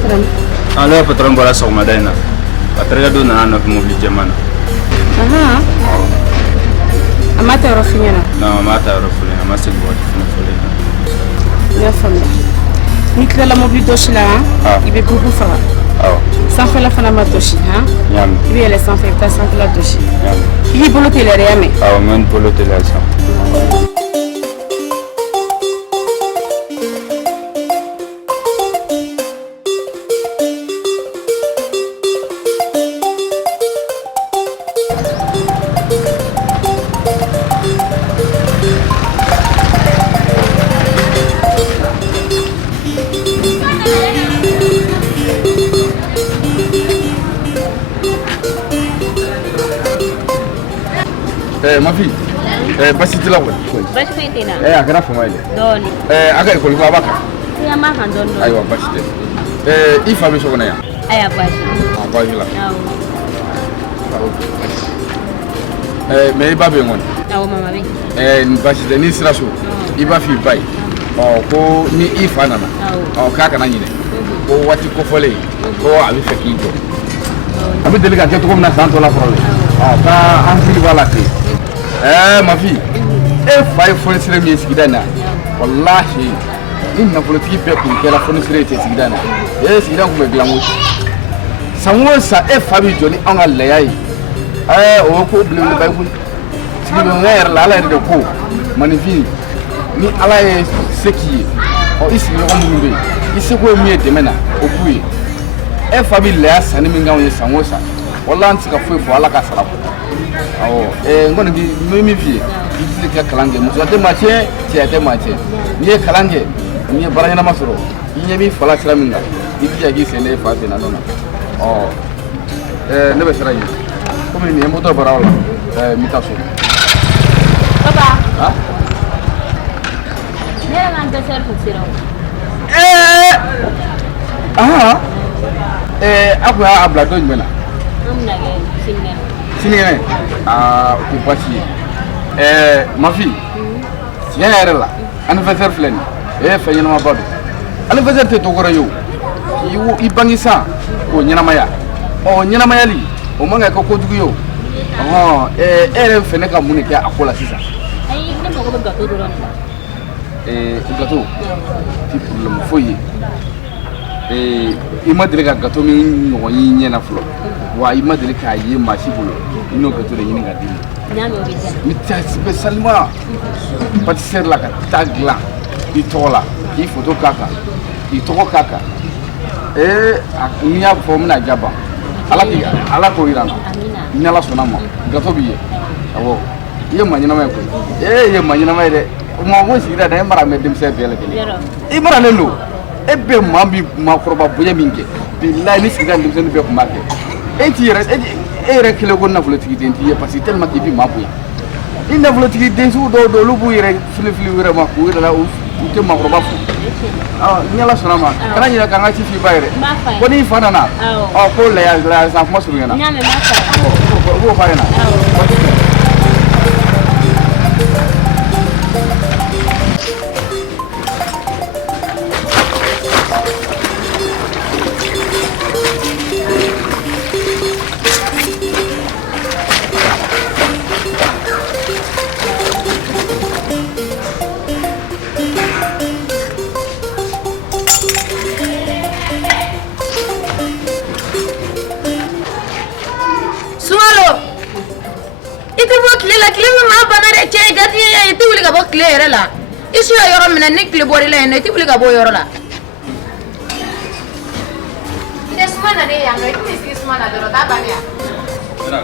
patron? Allora patron bara sa uma daina. Patriga do na no mobili jamana. Aha. Amata ro finyana. Na amata ro fulina, amase go fulina. Ya famille. Ni kila mobili doshi la, ibe kuku fara. Sans faire la fin de ma doshi, hein? Il y a les sans faire ta sans la doshi. Il est pour le télé, mais. Ah, même pour le télé, ça. Ma fille, basi tila quoi? Basi fitina. Agara fama ile. Doni. Aga ko ko abaka. Ya ma kan don. Aywa basi te. Ifa be sokona ya. Aya basi. Basi la. Awo. Me iba be ngon. Awo mama be. Basi te ni sira so. Iba fi bai. Ko ni ifa nana. Awo. Ka kana nyine. Ko wati ko fole. Ko abi feki to. Abi delega ke to ko na santo la foro. Ka ansili wala te. Ma fille, fai fornisere mi sigidana. Wallahi, inna politiki pe kun kala fornisere te sigidana. Sigidana ko be glango. Samosa fabi joni an Allah yayi. O ko blu le baybul. Sigibe ngayer la ala de ko. Manifi ni ala e seki. O isi ni omurube. Isi ko mi e demena o kuyi. Fabi le asani mi ngawo samosa. Wallahi tika foi fo ala ka sala. Ngone gi mimi vie il ka kalange muso te mache te mache ni kalange ni baranya masoro ni mi fala sira minga ibi ya gi sene fa te na nona ne be sira yi comme ni moto barawla mi ta so Papa. Ha? Ne ran da ser fu sira. Aku abla do nyena Amna ge singa. Sini ok basi ma fille tiens yɛrɛ la anniversaire filɛ nin fɛn ɲɛnama ba don anniversaire tɛ tɔgɔrɔ ye o i bange san o ɲɛnamaya ɲɛnamayali o man ka kɛ kojugu ye o e yɛrɛ fɛ ne ka mun de kɛ a ko la sisan Ayi ne mago bɛ gâteau dɔrɔn de la. Gâteau ti problème foyi ye i ma deli ka gâteau min ɲɔgɔn y'i ɲɛna fɔlɔ wa i ma deli k'a ye maa si bolo i n'o gâteau de ɲini ka d'i ma. Mais tu as spécialement pâtissière là, tu as glan, il tola, il photo kaka, il toko kaka. Il y a formé à Jaba. À la Coirana, il n'y a la sonama, gâteau billet. Il y a manina, il y a manina, moi aussi, il y a un maramé de me belle. Il m'a allé l'eau. Et bien, mambi, ma proba bouyaminke, puis là, il s'est gagné de me marquer. Et tu es que le bon politique d'identité parce que tellement qu'il vit ma bouille. Il n'a voulu dire des jours de l'oubli, fili ma couille là où tu m'as probable. Il y a la sonama. Quand il y a un actif baire, quand il fait un an, pour les enfants sur rien. Clear la. Isu ya yoro mina ni kle bori la ene ti buli ka bo yoro la. Ide sumana de ya no ti si sumana de rota ba ya. Mira.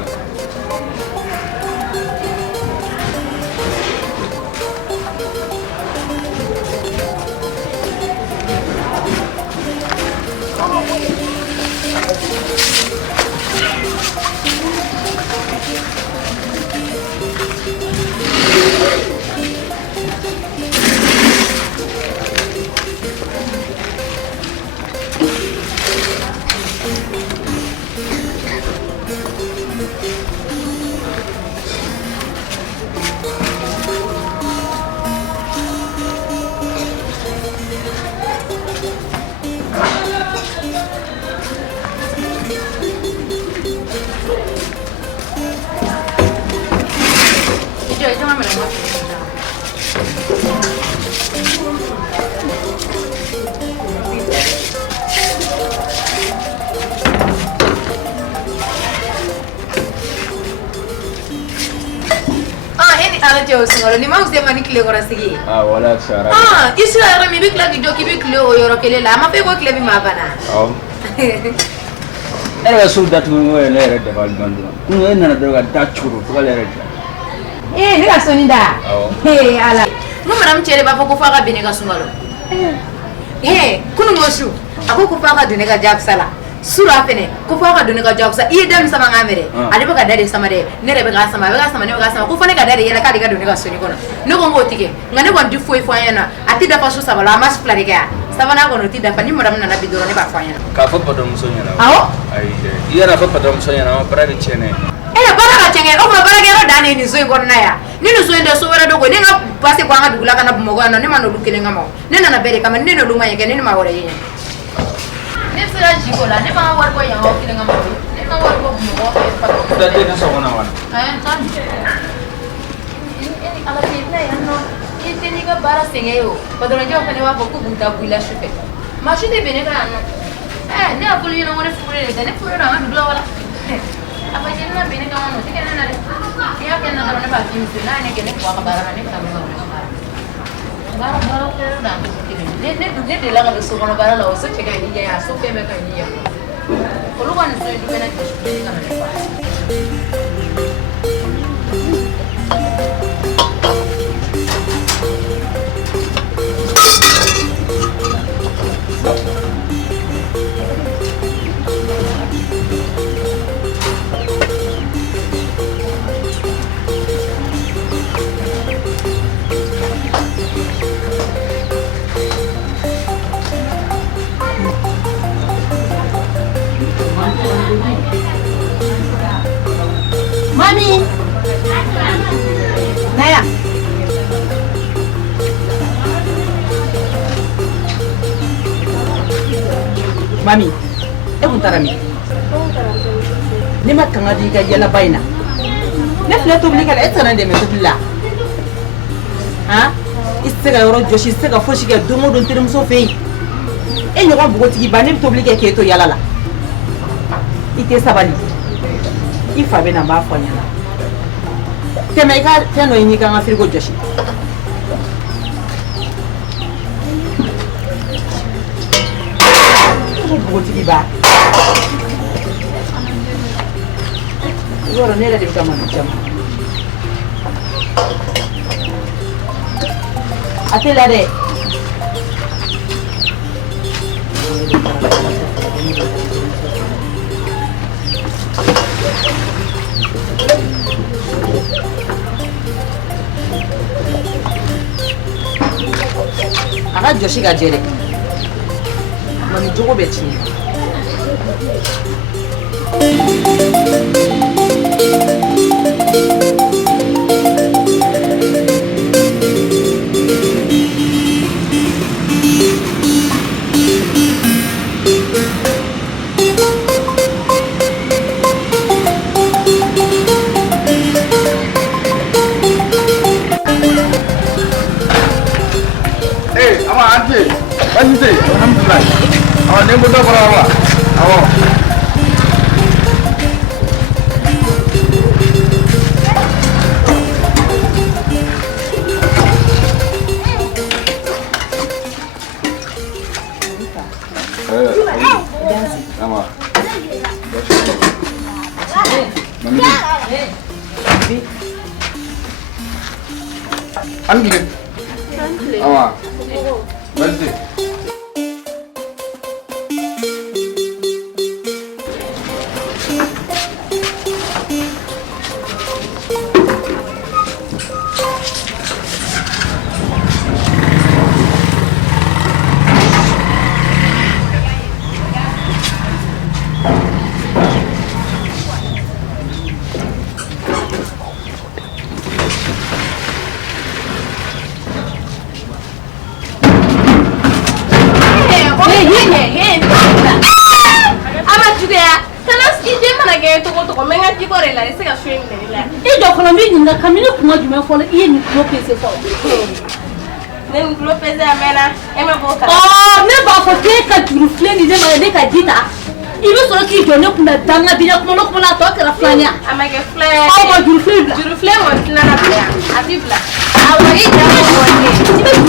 kana je osingolo ni ma use mani kile kora sigi wala sara isu ara mi bi kla gido ki bi kile o yoro kele la ma fe ko kile bi ma bana era sulda tu ngwe lere de bal bandu ngwe na droga dachuru to lere ni ka soni da ala no maram chere ba ko fa ka bine ka sungalo kunu ngosu ako ko fa ka dune ka jak sala sura fene ko fa ka dune ka jak sa i dem sama ngamere ale ba ka dade sama de ne re ba ka sama ko fa ne ka dade yela ka de ka dune ka soni kono no ko ngotike ngane ko ndi foi yana ati da fa su sabala mas flare ka sabana ko no ti da fa ni maram na bidoro ne ba fa yana ka fa padom sonya na ai iya na fa padom sonya na para de chene bara ka chenge o ma bara gero dane ni zo ngona ya ni no zo ende so wera dogo ni nga pase kwa nga dugula kana bumogo na ni mano dukile nga mo ni na bere kama ni no luma yake ni ma wore yenya ni sira jikola ni ba war ko ya o kile nga mo ni nga war ko bumogo pa da de so ngona wan tan ini ala tibna ya no ini ni ga bara senge yo padoro jo kane wa ko buta buila shufe ma shite bene ka no ni apuli no ngone fure ne fure na dugula wala apa jenna bene ka no tikena na ya kena na ba kimse na ne kene kwa kabara ne ka ba bara ke da ne de la ga so kono bara la o so cheka ni ya so pe me ka ni ya ko lu wan so du bene ke ka na ne Mami. Naya. Mami, kuntara mi. Ni makanga di ka yala baina. Ne fle to blika la etana de me to billa. Ha? Istega yoro joshi istega foshi ke dumo don tirum so fei. E nyoga bugoti ba ne to blika ke to yala la. Ite sabali. Ifa bena ma fanya na. Teme ka teno yini ka ngafiri go joshi. Bugoti ba. Agora nele deve chamar de chama. Até lá de. Aga Joshi ga jere. Mami jogo beti. Anjay, alhamdulillah. Awak ni bodoh berapa? Awak. Ama. Mami. Anjay. Ama. Anjay. Kamina kuma jumɛn fɔlɔ I ye nin kilo pese fɔlɔ. Ne nin kilo pese a mɛnna e ma bɔ kala. Ne b'a fɔ k'e ka juru filɛ nin de ma ne ka ji ta. Il veut solo qui donne pour la dame, la bien pour la toque, la flania. A ma ke fleur. Oh, moi, du fleur. Du fleur, on tla na fleur. A bibla. Ah, oui, il y a un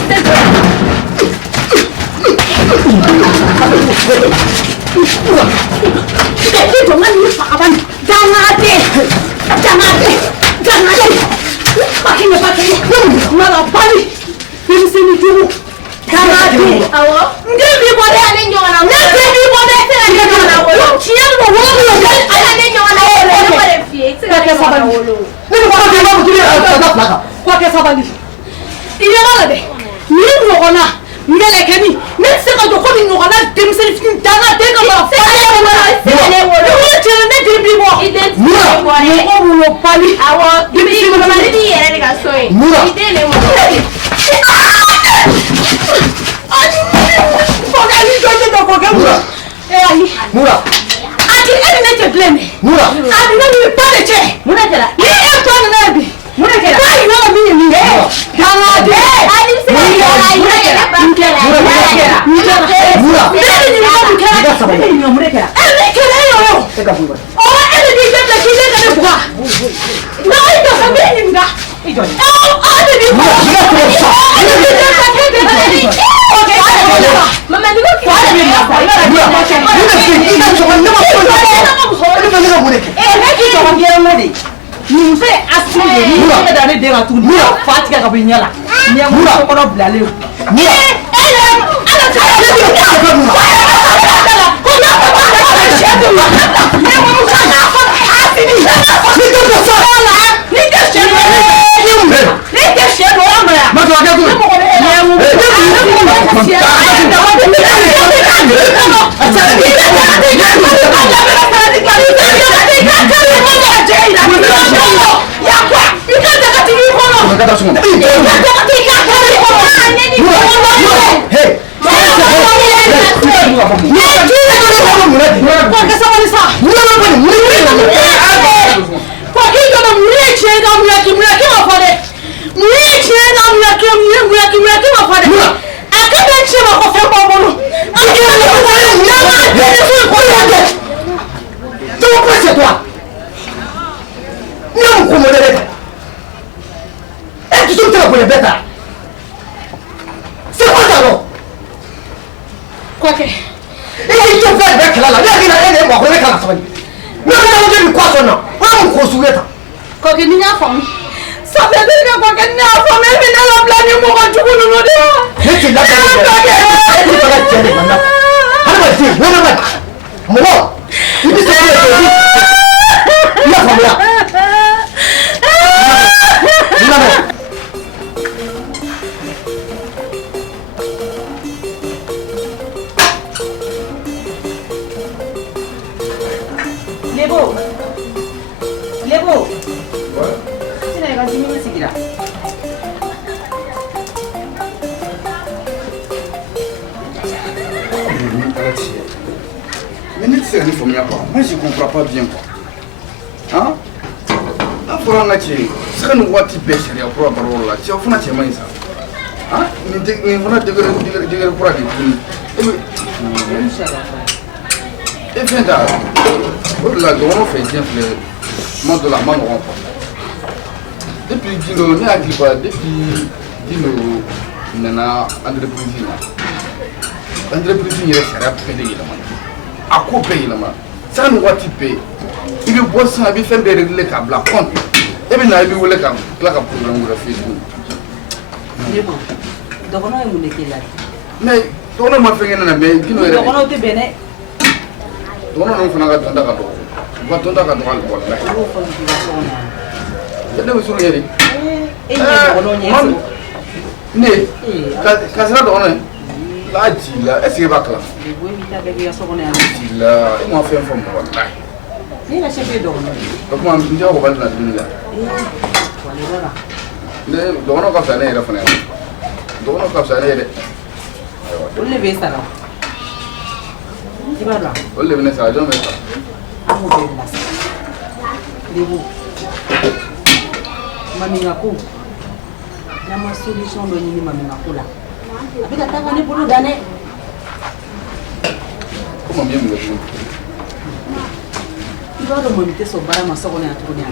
b'a dɔn mami tɛ sɔn baara ma so kɔnɔ yan tuguni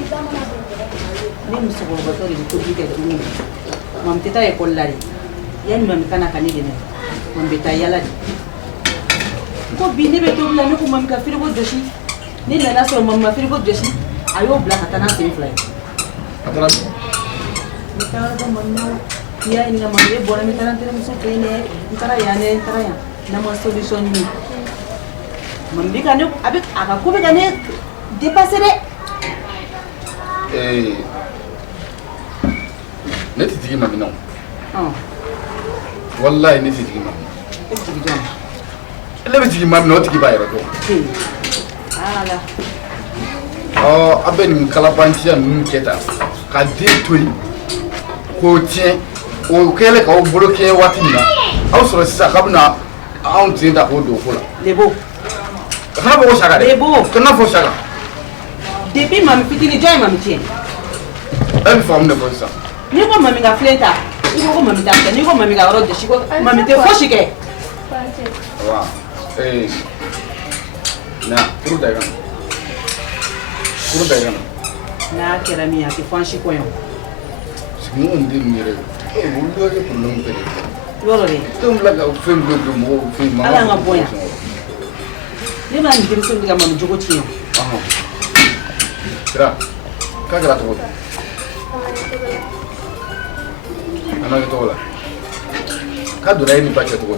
ne musokɔrɔbatɔ de bɛ tobili kɛ dumuni mami tɛ taa ekɔli la de yanni mami ka na ka ne dɛmɛ mami bɛ taa yala de ko bi ne bɛ tobili la ne ko mami ka frigo jɔsi ne nana sɔrɔ mami ma frigo jɔsi a y'o bila ka taa n'a sen 2 ye a taara n taara dɔn mami na wa n'i y'a ɲininka mami e bɔra n bɛ taa n terimuso fɛ yen dɛ n taara yan dɛ n taara yan n'a ma solution ɲini mami bɛ ka ne a ka ko bɛ ka ne dépasser dɛ. ne tɛ tigi mami na wallahi ne tɛ tigi mami e tigi jɔn ne bɛ tigi mami na o tigi b'a yɛrɛ dɔn ala a bɛ nin kalabantiya ninnu kɛ tan ka den to yen k'o tiɲɛ o kɛlen k'aw bolo kɛ waati min na aw sɔrɔ sisan k'a bɛna anw sen ta k'o don ko la lebo kana fɔ ko saka dɛ lebo kana fɔ saka depuis mami fitini jɔn ye mami tiɲɛ e bɛ faamu de fɔ sisan n'i ko mami ka filen ta i ko mami t'a kɛ n'i ko mami ka yɔrɔ jɔsi ko mami tɛ fosi kɛ wa na kuru da i kan kuru da i kan n'a kɛra min ye a tɛ fɔ an si kɔɲɔ sigiɲɔgɔn den ninnu yɛrɛ olu dɔ kɛ problème tɛ yɔrɔ de denw bila ka fɛn dɔ don mɔgɔw fɛ yen ala y'an ka bɔ yan ne b'a nin denmisɛnnin de ka mami jogo tiɲɛ sira k'a kɛra cogo di a ma kɛ tɔgɔ la k'a donna e ni ba cɛ cogo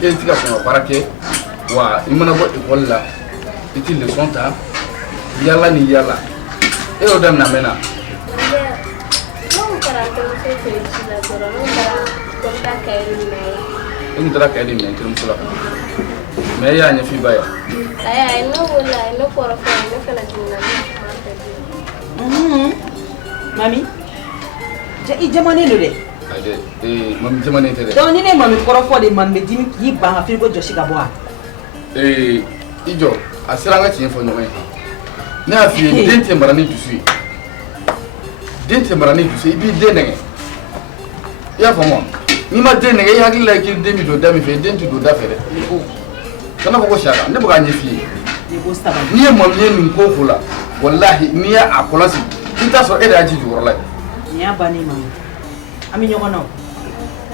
di e ti ka sɔn ka baara kɛ wa i mana bɔ ekɔli la i ti leçon ta yala ni yala e y'o daminɛ a mɛnna e kun taara kaye de minɛ terimuso la mais e y'a ɲɛfɔ i ba ye mami i jamanen don dɛ mami jamanen tɛ dɛ donc ni ne mami kɔrɔfɔ de mami bɛ dimi k'i ban ka frigo jɔsi ka bɔ wa i jɔ a sera an ka tiɲɛ fɔ ɲɔgɔn ye ne y'a f'i ye den tɛ mara ni dusu ye den tɛ mara ni dusu ye i b'i den nɛgɛ i y'a faamu wa n'i ma den nɛgɛ i hakili la k'i den bɛ don da min fɛ den tɛ don da fɛ dɛ kana fɔ ko saka ne bɛ k'a ɲɛf'i ye n'i ye mami ye nin ko o ko la walahi n'i y'a kɔlɔsi i t'a sɔrɔ e de y'a ji jukɔrɔla ye nin y'a bannen mami an bɛ ɲɔgɔn na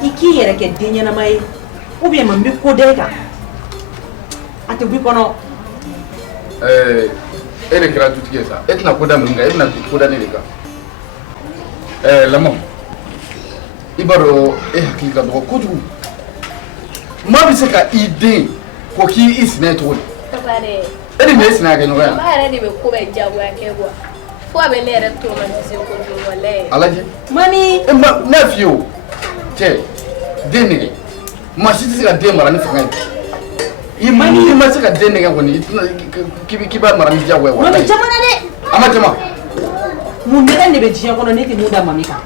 i k'i yɛrɛ kɛ den ɲɛnama ye ou bien mami bɛ ko da e kan a tɛ bɔ i kɔnɔ e de kɛra dutigi ye sa e tɛna ko da min kan e bɛna ko da ne de kan lamɔ i b'a dɔn e hakili ka dɔgɔ kojugu maa bɛ se ka i den ko k'i i sinɛ ye cogo di e de bɛ e sinɛ kɛ ɲɔgɔn yan ba yɛrɛ de bɛ ko bɛɛ diyagoya kɛ quoi fo a bɛ ne yɛrɛ traumatisé kojugu walayi alaji mami ne y'a f'i ye o cɛ den nɛgɛ maa si tɛ se ka den mara ni fanga ye i ma se ka den nɛgɛ kɔni k'i b'a mara ni diyagoya ye mami jamana dɛ a ma jama mun nɛgɛ de bɛ diɲɛ kɔnɔ ne tɛ mun da mami kan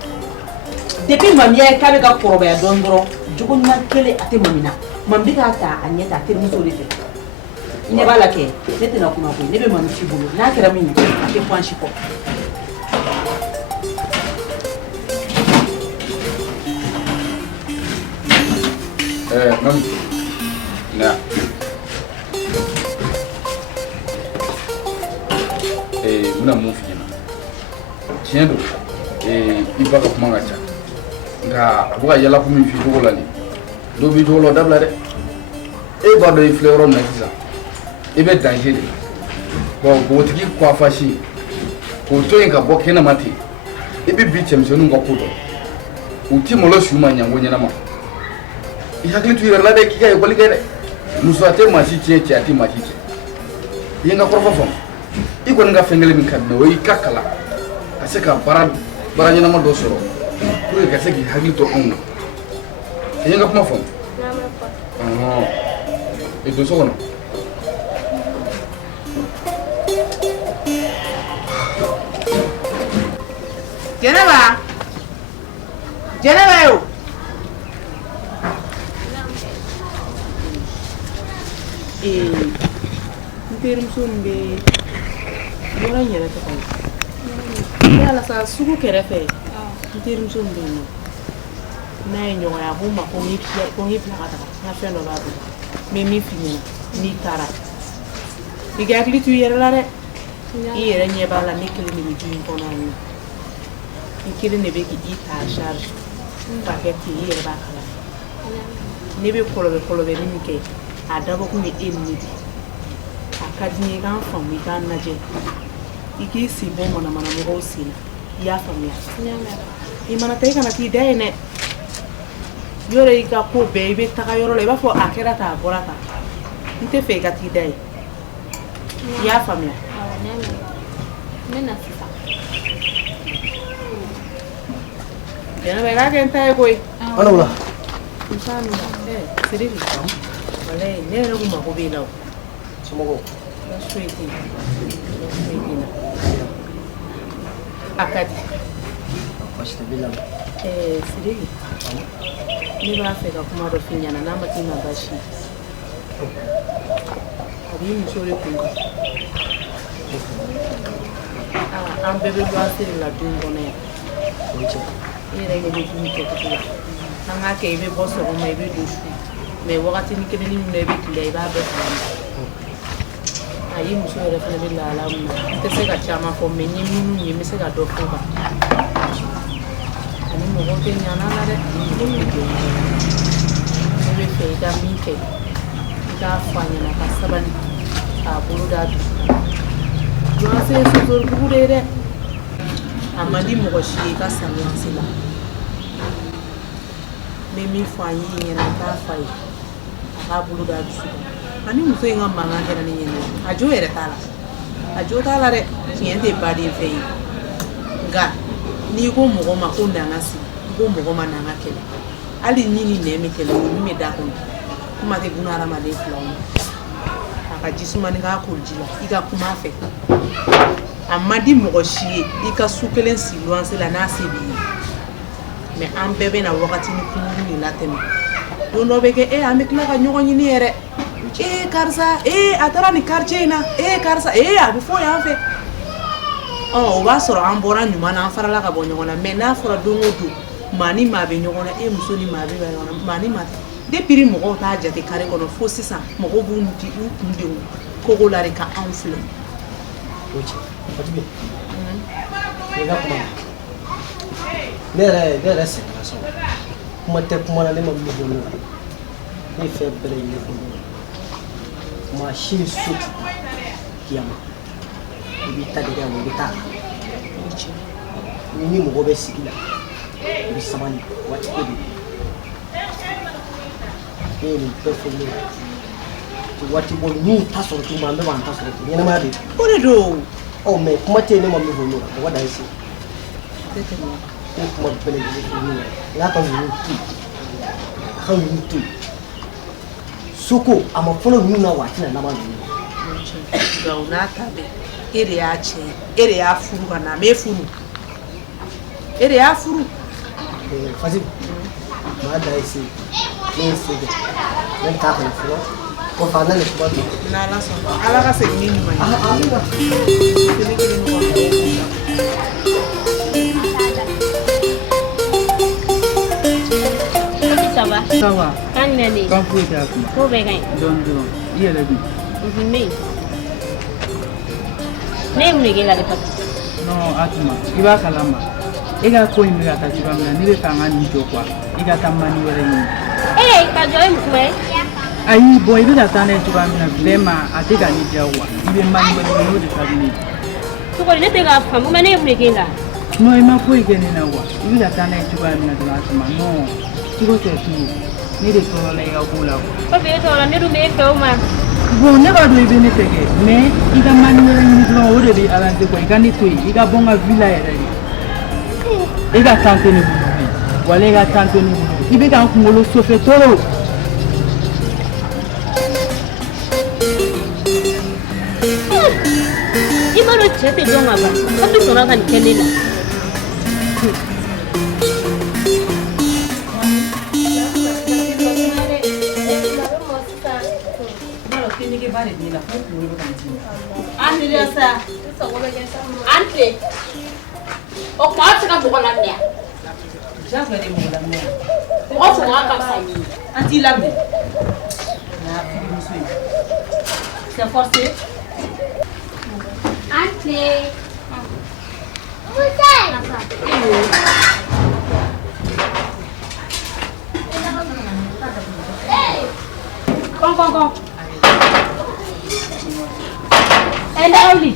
depuis mami y'a ye k'a bɛ ka kɔrɔbaya dɔɔnin dɔrɔn jogo ɲuman kelen a tɛ mami na mami bɛ k'a ta a ɲɛ ta a terimuso de fɛ ne b'a la kɛ ne tɛna kuma koyi ne bɛ mami si bolo n'a kɛra min ye a tɛ fɔ an si kɔ mami na n bɛna mun f'i ɲɛna tiɲɛ don i ba ka kuma ka ca nka a bɛ ka yala ko min f'i cogo la nin dɔw b'i cogo la o dabila dɛ e b'a dɔn i filɛ yɔrɔ min na sisan i bɛ danger de la npogotigi kɔfasi k'o to yen ka bɔ kɛnɛma ten i bɛ bi cɛmisɛnninw ka ko dɔn u ti malo su ma ɲango ɲɛnama i hakili to i yɛrɛ la dɛ k'i ka ekɔli kɛ dɛ muso a tɛ maa si tiɲɛ cɛ a tɛ maa si tiɲɛ i ye n ka kɔrɔfɔ faamu i kɔni ka fɛn kelen min ka di ne o y'i ka kalan ka se ka baara ɲɛnama dɔ sɔrɔ pour que ka se k'i hakili to anw na i ye n ka kuma faamu i don so kɔnɔ Jɛnɛba Jɛnɛba yo n terimuso min bɛ yɔrɔ in yɛrɛ tɔgɔ ye yala sa sugu kɛrɛfɛ n terimuso min bɛ yen nɔ n'a ye ɲɔgɔnya a b'o ma ko n k'i bila ka taga n ka fɛn dɔ b'a bolo n bɛ min f'i ɲɛna n'i taara i ka hakili to i yɛrɛ la dɛ i yɛrɛ ɲɛ b'a la ne kelen de bɛ du in kɔnɔ yan nɔ i kelen de bɛ k'i ta charge k'a kɛ ten i yɛrɛ b'a kala ne bɛ kɔlɔbɛ min kɛ a dabɔkun ye e ni ne de a ka di n ye i k'an faamu i k'an lajɛ i k'i sen bɔ manamana mɔgɔw sen na i y'a faamuya i mana taa i kana t'i da yen dɛ yɔrɔ i ka ko bɛɛ i bɛ taga yɔrɔ la i b'a fɔ a kɛra tan a bɔra tan n tɛ fɛ i ka t'i da yen i y'a faamuya Jɛnɛba i k'a kɛ n ta ye koyi Sidiki walayi ne yɛrɛ kun mago b'i la o somɔgɔw so ye ten a ka di Sidiki ne b'a fɛ ka kuma dɔ f'i ɲɛna n'a ma k'i ma baasi ye a b'i muso de kun kan an bɛɛ bɛ luwanse de la du in kɔnɔ yan i yɛrɛ ɲɛ bɛ dumuni kɛcogo la an k'a kɛ i bɛ bɔ sɔgɔma i bɛ don su mais wagatini kelen min na i bɛ tile i b'a bɛɛ kalama a y'i muso yɛrɛ fana bɛ lahala min na n tɛ se ka caman fɔ mais n ye minnu ye n bɛ se ka dɔ fɔ kan ani mɔgɔw tɛ ɲana la dɛ ne bɛ fɛ i ka min kɛ i k'a fɔ a ɲɛna ka sabali k'a bolo d'a dusu luwanse ye sosoribugu de ye dɛ a man di mɔgɔ si ye i ka san luwanse la n bɛ min fɔ a ye ɲɛna n t'a fɔ a ye a k'a bolo d'a dusu kan ani muso in ka mankan kɛra ne ɲɛna a jo yɛrɛ t'a la a jo t'a la dɛ tiɲɛ tɛ baden fɛ ye nka n'i ko mɔgɔ ma ko nanga sigi i ko mɔgɔ ma nanga kɛlɛ hali ni ni nɛn bɛ kɛlɛ o min bɛ da kɔnɔ kuma tɛ buna hadamaden filaw ma a ka ji sumani k'a ko ji la i ka kuma a fɛ a man di mɔgɔ si ye i ka su kelen sigi luwanse la n'a se b'i ye mais an bɛɛ bɛ na wagatini kunkurun de latɛmɛ don dɔ bɛ kɛ an bɛ tila ka ɲɔgɔn ɲini yɛrɛ karisa a taara nin quartier in na karisa a bɛ fɔ yan fɛ o b'a sɔrɔ an bɔra ɲuman na an farala ka bɔ ɲɔgɔn na mais n'a fɔra don o don maa ni maa bɛ ɲɔgɔn na muso ni maa bɛ ɲɔgɔn na maa ni maa tɛ depuis mɔgɔw t'a jate kare kɔnɔ fo sisan mɔgɔw b'u kundenw kogo la de ka anw filɛ ne yɛrɛ sɛgɛnna sɔn kuma tɛ kuma na ne ma min fɔ ne la ne ye fɛn bɛɛ lajɛlen fɔ ne la maa si ni so tɛ kiyama i b'i ta de kɛ i bɛ taa ni mɔgɔ bɛ sigi la i bɛ sabali waati ko de ne ye nin bɛɛ fɔ ne la waati bɔ n'u ta sɔrɔ cogo min an bɛɛ b'an ta sɔrɔ ten ɲɛnamaya de o de don mais kuma tɛ ne ma min fɔ ne la mɔgɔ da ye se ne kuma bɛɛ lajɛlen fɔ ne la n'a ka ninnu to yen a ka ninnu to yen soko a ma fɔlɔ ninnu na wa a tɛna laban ninnu nka o n'a ta bɛɛ e de y'a tiɲɛ e de y'a furu ka na a m'e furu e de y'a furu Fasi maa da ye se ne ye se kɛ ne bɛ taa ka nin fɔlɔ o fa na nin kuma to n'ala sɔnna ala ka segin ni ɲuman ye kelen ɲɔgɔn Ça va. Kan nene. Kan foyi t'a kuma. Ko bɛ ka ɲi. Dɔɔni dɔrɔn. I yɛrɛ dun. N bɛ yen. Ne ye mun de kɛ la de papa? Non, Atuma, i b'a kalama. E ka ko in bɛ ka taa cogoya min na, ne bɛ fɛ an ka nin jɔ quoi. I ka taa mani wɛrɛ ɲini. Ka jɔ ye mun kuma ye? Ayi, bon i bɛ ka taa n'a ye cogoya min na, vraiment a tɛ ka ne diya quoi. I bɛ mani wɛrɛ ɲini, o de ka di ne ye. Cogo di ne tɛ k'a faamu, mais ne ye mun de kɛ la? Non, i ma foyi kɛ ne na quoi. I bɛ ka taa n'a ye cogoya min na dɔrɔn Atuma, non. Cogo tɛ tugu. Ne de tɔɔrɔla i ka ko la quoi. Papi e tɔɔrɔ ne dun b'e fɛ o ma. Bon, ne b'a dɔn i bɛ ne fɛ kɛ, mais i ka mani wɛrɛ ɲini dɔrɔn o de bɛ arranger quoi. I ka ne to yen, i ka bɔ n ka vie la yɛrɛ de. I ka temps tɛ ne bolo bi, wala i ka temps tɛ ne bolo. I bɛ ka n kunkolo sauver trop. I b'a dɔn cɛ tɛ dɔn ka ban, papi sɔnna ka nin kɛ ne la. Ante. O kuma a tɛ se ka mɔgɔ laminɛ. Diyagoya de mɔgɔ laminɛ. Mɔgɔ sɔngɔ ka fisa ni ye. An t'i laminɛ. N'a furumuso ye. C'est forcé. Ante. Kong. Oli.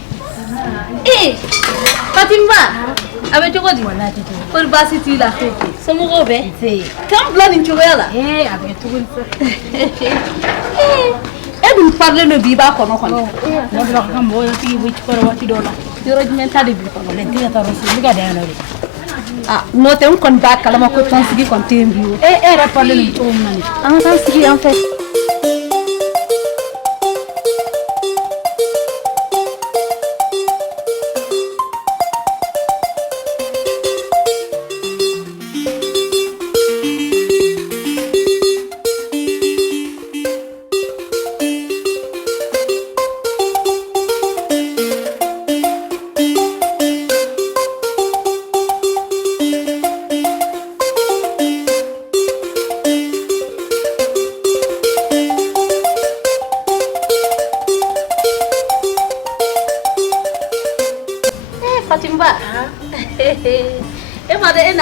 Fatima, avec quoi dis-moi là, pour passer tu la fête. C'est mon robert. Quand blanc tu vois là. Avec tout ça. Et vous parlez le biba comme on. Non, non, moi je suis vite pour voir tu dois là. Tu regardes des biba comme les tiens à reçu. Regarde Ah, non, tu es un combat calme que tu as dit quand tu es bio. Parler le tout mani. En fait, en fait.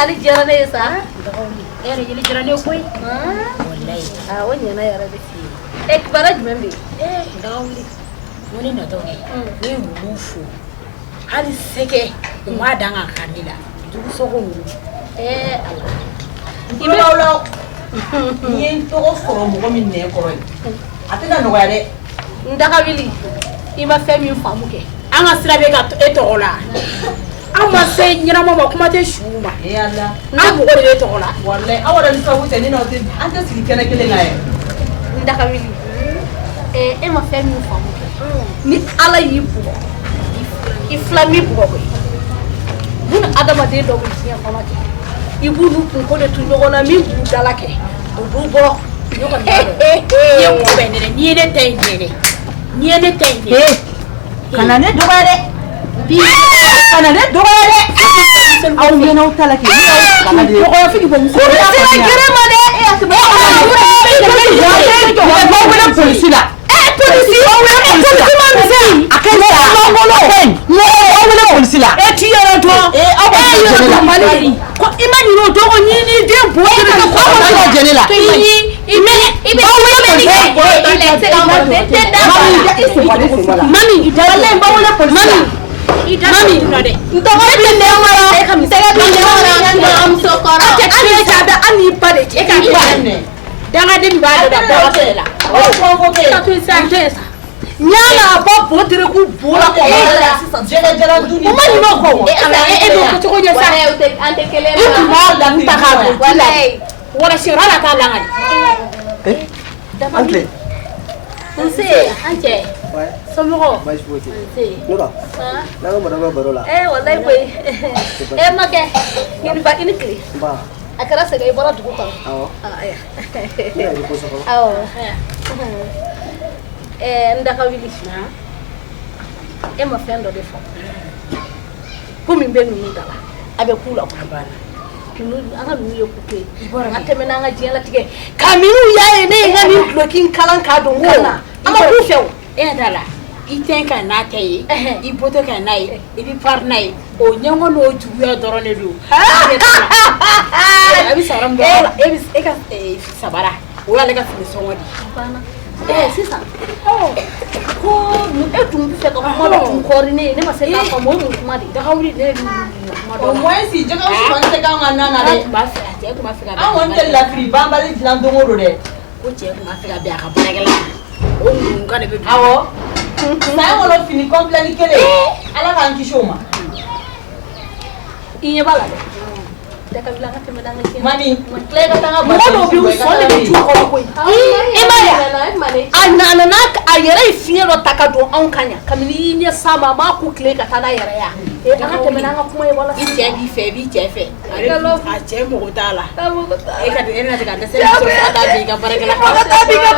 Ali jarane sa ere jeli jarane koy wallahi wanya na yara dake baraj membe dawli woni no doge ni mufu ali seke ma danga kanila du sogo Allah ibawlo ni to foro mo min ne ko atena no yare ndaka wili ima femi famuke anga sirabe ga etola ama se nyina mama kuma te shuma yalla na mo ko de tola wallahi awara ni sawu te ni no te anta sigi kene kele ngaye ndaka wili ma femi famuke ni ala yibu iflami bugo bun adama de do ni famake ibu nu ko de tu nyogona mi bu dalake du bo nyogona ye ko benere ni ne tayne kana ne dogare kana ne dogare aw ngena utala ke kana de ko fi bo muso ya gere ma de police la police o wala police akela ngolo no o wala police la ti yoro to aw mali ko imani no to ko ni de bo ko ko jenela mami itawala mbawala polisi mami node ntawala ne wala e kam sega bi ne wala am sokora ani jabe ani pare e ka pare danga de mbado da botela ko ke ta tu sa tesa nyala ba botere ku bola ko wala jega jara duni o mani no ko e do ko nya sa ante kele ma da ntaka wala wala shirala ta langa Ancle. Ante. Somoro. Mais forte. Sim. Nora. Não vamos barola. Wallahi boy. Make. Ini ba ini kri. Ba. Akara se ga bola dugu kan. Awo. Ya. Ya di poso ko. Awo. Ndaka wili na. Ma fendo de fo. Kumi mbenu ndala. Abe kula ko bana. Anga nuye kuke atemena anga jela tike kamiru ya ene ngani blokin kalan ka don kana ama ku few dala itenka na tayi iboto ka nai ibi par nai o nyango no juya dorone do abi saram do ebi eka sabara o ya lega fi songodi bana sisa ko nu etum fe ko mo do ko ne ma se ka ko mo ma di da hawri ne o moins si je ka so mante ka ngana na de ba fa te ko ma fi ga a won te la fri bamba le dilan do ngoro de ko che ko ma fi ga be aka baragala o ngun ka de be awo na wolo fini complet ni kele ala kan ki shoma inya bala de da ka bilanga te medanga ke mami kle ka tanga ba mo do bi so le tu ko ko ana na ayere fiye ro takado an kanya kamini nya sama ma ku kle ka tana yere ya aka te medanga kuma e wala ite bi fe a che mo gotala e ka de ena ka de se so ada bi ka baragala ka bi ka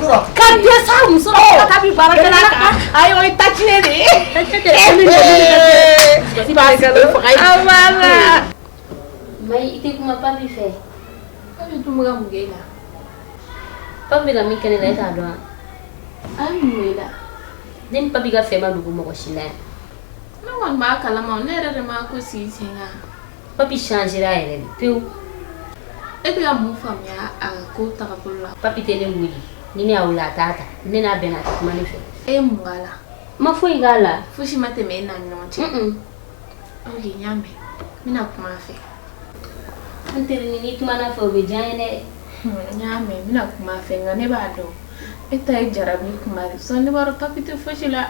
Nora. kan dia sa muso ka bi baragala ka ayo itachine de si ba ka lo fa amana mai ite kuma papi fe abi tumuga mugela papi la mi kene la ta do Alhamdulillah. Den papi ka fema dugu mɔgɔ si la yan. Ne kɔni b'a kalama ne yɛrɛ de ma ko sigi sen kan. Papi changera yɛrɛ de pewu. E bɛ ka mun faamuya a ka ko tagabolo la? Papi tɛ ne wuli ni ne y'a wuli a t'a ta ne n'a bɛnna a tɛ kuma ne fɛ. E ye mun k'a la? Ma foyi k'a la. Fosi ma tɛmɛ e n'a ni ɲɔgɔn cɛ. Ok, n y'a mɛn. N bɛna kuma a fɛ. An teri n'i kumana fɛ o bɛ diya n ye dɛ. N y'a mɛn n bɛna kuma a fɛ nka ne b'a dɔn e ta ye jarabi kuma de sɔn ne b'a dɔn papi tɛ fosi la.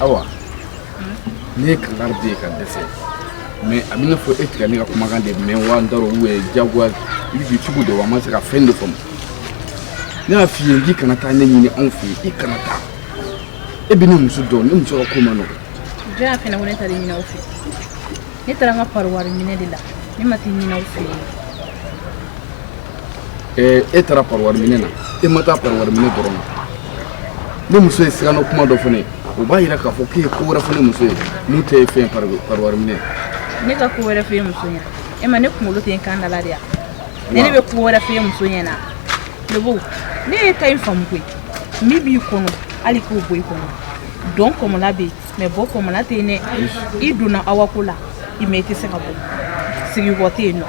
Awa ne ye kankari de ye ka dɛsɛ mais a bɛna fɔ e tigɛ ne ka kumakan de mɛn wa n t'a dɔn jagoya i bɛ cogo de wa a ma se ka fɛn de faamu ne y'a f'i ye k'i kana taa ne ɲini anw fɛ yen i kana taa e bɛ ne muso dɔn ne muso ka ko ma nɔgɔn. Jɔn y'a fɛnɛ ko ne taara ɲini aw fɛ ne taara n ka pariwari minɛ de la ne ma t'i ɲini aw fɛ yen. E taara pariwari minɛ na e ma taa pariwari minɛ dɔrɔn na ne muso ye sigan kuma dɔ fɔ ne o b'a yira k'a fɔ k'e ye ko wɛrɛ fɔ ne muso ye mun tɛ fɛn pariwari minɛ. Ne ka ko wɛrɛ fɔ e muso ɲɛna e ma ne kunkolo tɛ n kan da la de yan ne bɛ ko wɛrɛ fɔ e muso ɲɛna Lebo ne ye ta in faamu koyi min b'i kɔnɔ hali k'o bɔ i kɔnɔ dɔn kɔmɔla bɛ yen mais bɔ kɔmɔla tɛ yen dɛ i donna awa ko la i mɛ i tɛ se ka bɔ sigikɔ tɛ yen nɔ.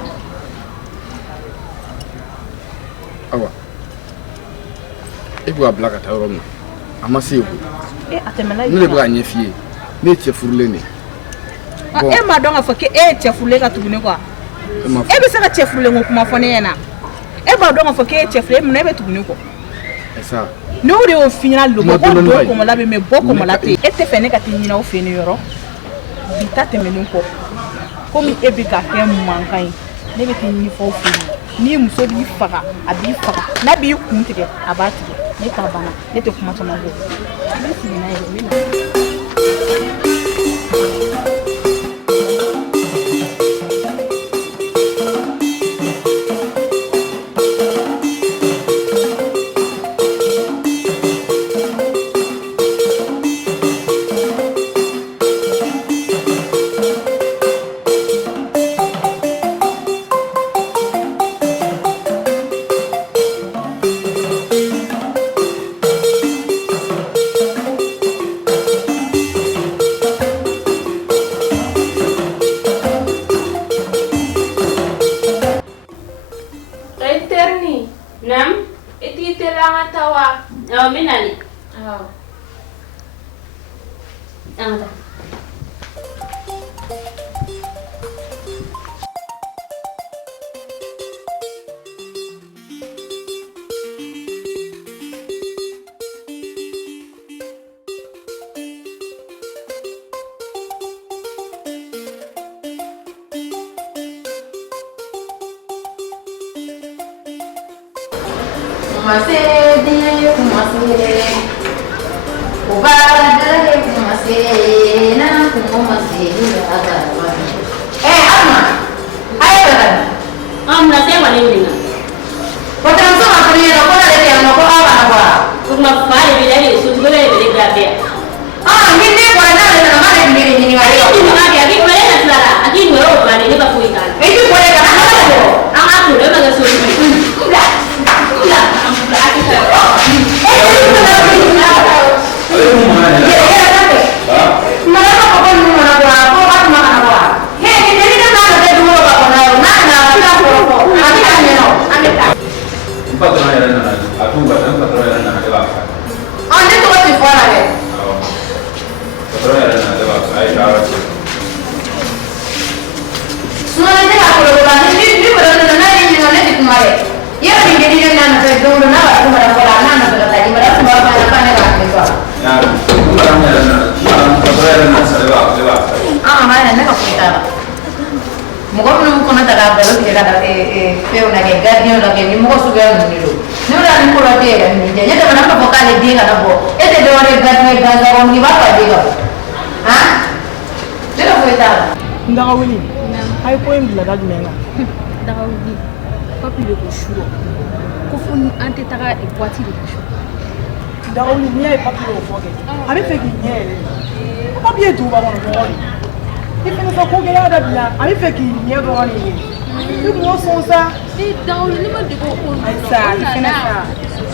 Awa e bɛ ka bila ka taa yɔrɔ min a ma se yen koyi a tɛmɛna ne de bɛ k'a ɲɛ f'i ye ne ye cɛ furulen de ye. E m'a dɔn k'a fɔ k'e ye cɛ furulen ka tuguni quoi e bɛ se ka cɛ furulen ko kuma fɔ ne ɲɛna e b'a dɔn k'a fɔ k'e ye cɛ furulen munna e bɛ tuguni kɔ n'o de y'o f'i ɲɛna Lebo ko don kɔmɔla bɛ mais bɔ kɔmɔla tɛ yen e tɛ fɛ ne ka t'i ɲini aw fɛ yen yɔrɔ bi ta tɛmɛnen kɔ komi e bɛ ka kɛ mankan ye ne bɛ t'i ɲini fɔ aw fɛ yen ni muso b'i faga a b'i faga n'a b'i kun tigɛ a b'a tigɛ ne ta banna ne tɛ kuma caman fɔ i bɛ sigi n'a ye n bɛ na.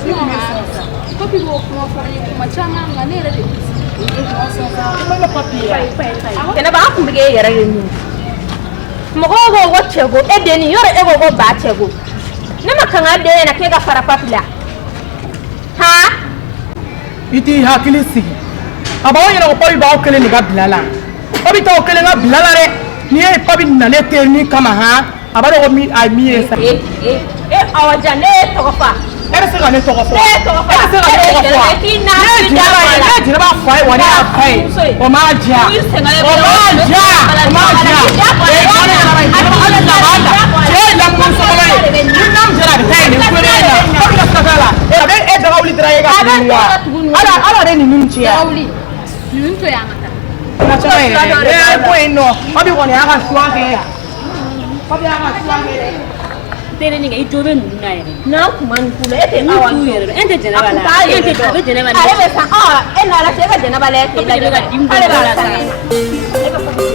Papi ko kuma fɔ ye kuma caman nka ne yɛrɛ de Jɛnɛba an kun bɛ k'e yɛrɛ ye min mɔgɔw ko ko cɛko e denni yɔrɔ e ko ko ba cɛko ne ma kan ka den na k'e ka fara papi la han i t'i hakili sigi a b'aw ɲɛna ko papi b'aw kelen de ka bila la papi t'aw kelen ka bila la dɛ n'i ye papi nalen terinin kama han a b'a dɔn ko min a min ye sa Awa Dia ne ye tɔgɔ fɔ e bɛ se ka ne tɔgɔ fɔ ne ye tɔgɔ fɔ e bɛ se ka ne tɔgɔ fɔ ne ye Jɛnɛba fa ye wa ne y'a fa ye o m'a diya o m'a diya o m'a diya cɛ ye lamumusɔgɔla ye ni namu jɛra a bɛ taa yen nin kulonkɛ in na papi ka sira t'a la a bɛ e daga wuli dɔrɔn e ka tugu wa ala de ninnu ci yan ninnu to yan ka na caman yɛrɛ e ko yen nɔ papi kɔni y'a ka suwa kɛ papi y'a ka suwa kɛ dɛ tere ni i jobe ninnu na yɛrɛ n'a kuma nin kula e tɛ awa yɛrɛ e tɛ Jɛnɛba la e tɛ a bɛ Jɛnɛba la ale bɛ san e nana se e ka Jɛnɛba la e tɛ lajɛ ale b'a san e ka papi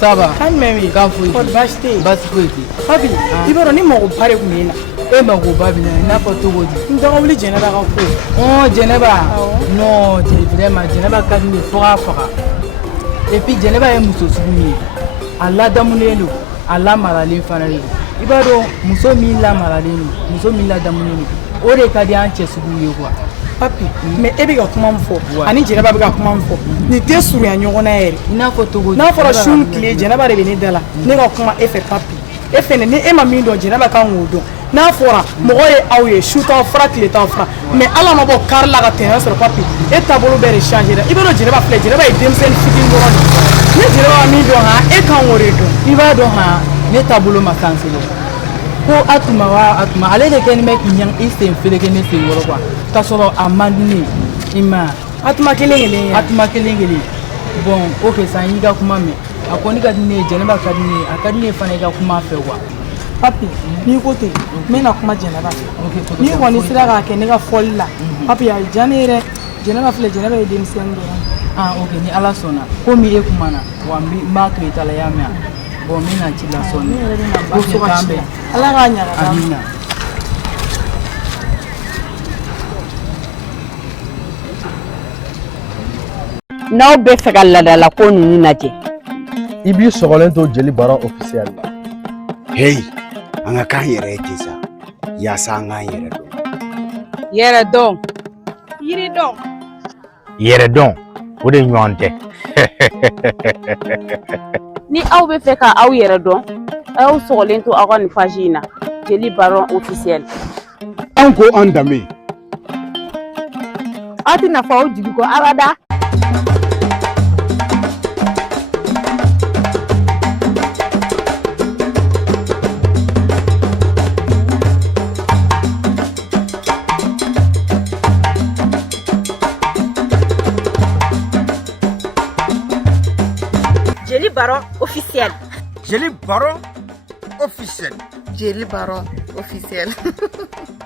Ça va. Kan mɛmi. Kan foyi. Kɔni baasi tɛ yen. Baasi foyi tɛ yen. Papi, i b'a dɔn ni magoba de tun bɛ e la. E magoba bɛ na i n'a fɔ cogo di? N dɔgɔ wuli Jɛnɛba ka ko. Jɛnɛba. Non, vraiment Jɛnɛba ka di ne ye fo k'a faga. Et puis Jɛnɛba ye muso sugu min ye, a ladamulen don, a lamaralen fana de don. I b'a dɔn muso min lamaralen don, muso min ladamulen don, o de ka di an cɛ sugu ye quoi. Papi, mais e bɛ ka kuma min fɔ ani Jɛnɛba bɛ ka kuma min fɔ nin tɛ surunya ɲɔgɔn na yɛrɛ. I n'a fɔ cogo di? N'a fɔra su ni tile Jɛnɛba de bɛ ne da la ne ka kuma e fɛ papi e fɛnɛ ni e ma min dɔn Jɛnɛba kan k'o dɔn n'a fɔra mɔgɔ ye aw ye su t'aw fara tile t'aw fara mais ala ma bɔ kari la ka tɛnɛ sɔrɔ papi e taabolo bɛɛ de changé la i b'a dɔn Jɛnɛba filɛ Jɛnɛba ye denmisɛnnin fitinin dɔrɔn de ni Jɛnɛba min dɔn han e kan k'o de dɔn. I b'a dɔn han ne taabolo ma changé ko Atuma wa Atuma ale de kɛlen bɛ k'i ɲɛ i sen feleke ne sen wɔrɔ quoi k'a sɔrɔ a man di ne i ma Atuma kelen kelen Atuma kelen kelen bon ok san y'i ka kuma mɛn a kɔni ka di ne ye Jɛnɛba ka di ne ye a ka di ne ye fana i ka kuma fɛ quoi. Papi n'i ko ten n bɛna kuma Jɛnɛba fɛ n'i kɔni sera k'a kɛ ne ka fɔli la papi a diya ne ye dɛ Jɛnɛba filɛ Jɛnɛba ye denmisɛnnin dɔrɔn. Ok ni ala sɔnna komi e kumana wa n b'a to i ta la i y'a mɛn bon n bɛna ci la sɔnni ko fo k'an bɛn ala k'a ɲaga amina. N'aw bɛ fɛ ka ladala ko ninnu lajɛ i b'i sɔgɔlen to Jeli Baro officiel la. Hey, an ka k'an yɛrɛ ye ten sa yaasa an k'an yɛrɛ dɔn. Yɛrɛ dɔn yiri dɔn. Yɛrɛ dɔn o de ɲɔgɔn tɛ. Ni aw bɛ fɛ ka aw yɛrɛ dɔn aw sɔgɔlen to aw ka nin page in na Jeli Baro officiel. An ko an danbe. Aw tɛ nafa aw jigi kɔ abada. Jeli Baro officiel. Jeli Baro officiel. Jeli Baro officiel.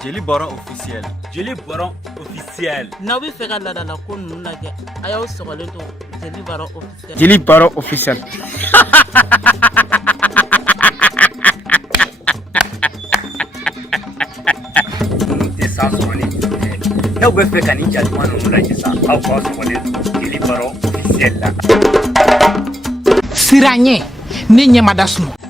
Jeli Baro officiel. Jeli Baro officiel. N'aw bɛ fɛ ka ladala ko ninnu lajɛ a y'aw sɔgɔlen to Jeli Baro officiel. Jeli Baro officiel. N'aw bɛ fɛ ka nin jatuma ninnu lajɛ sa aw k'aw sɔgɔlen to Jeli Baro officiel la. Siran ɲɛ ne ɲɛ ma da sunɔgɔ.